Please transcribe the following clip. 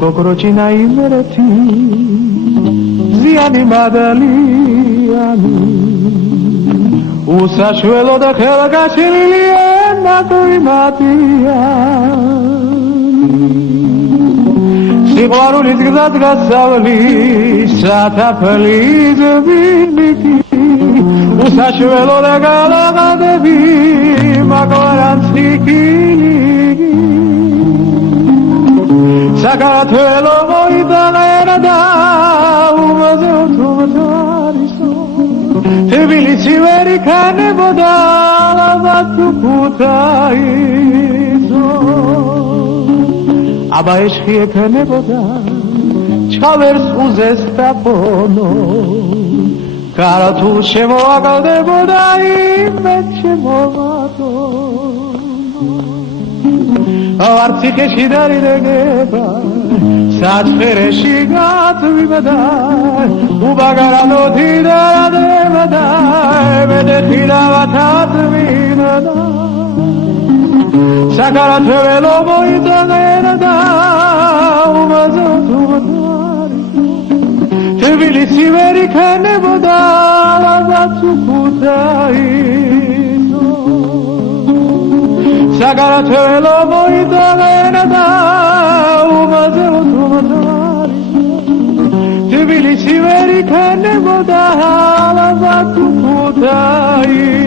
კოკროჩინა იმერეთი ზიანი მადალიანი უსაშველო და ხელგაშლილია ნატური მატიანი სიყვარულის გზად გასავლის სათაფლის ბილიკი უსაშველო და გალაღადები მაგვარანციკილი საქართველო მოიტანერა და უმაზოთუმთარისო თბილისი ვერ იქანებოდა ალბათ ქუთაისო აბა ეშხი ექნებოდა ჩავერს უზესთა პონო ქართულ შემოაგავდებოდა იმედ შემოვატო არციხეში დარიდეგება საჩხერეში გაწვიმდა უბაგარანოთი დარადებდა მედეთი დავათაწვიმდა საქართველო მოიტანერა უმაზოთუმთარისო თბილისი ვერ იქნებოდა ალბათ ქუთაისო საქართველო მოიტანერა უმაზოთუმთარისო თბილისი ვერ იქნებოდა ალბათ ქუთაისო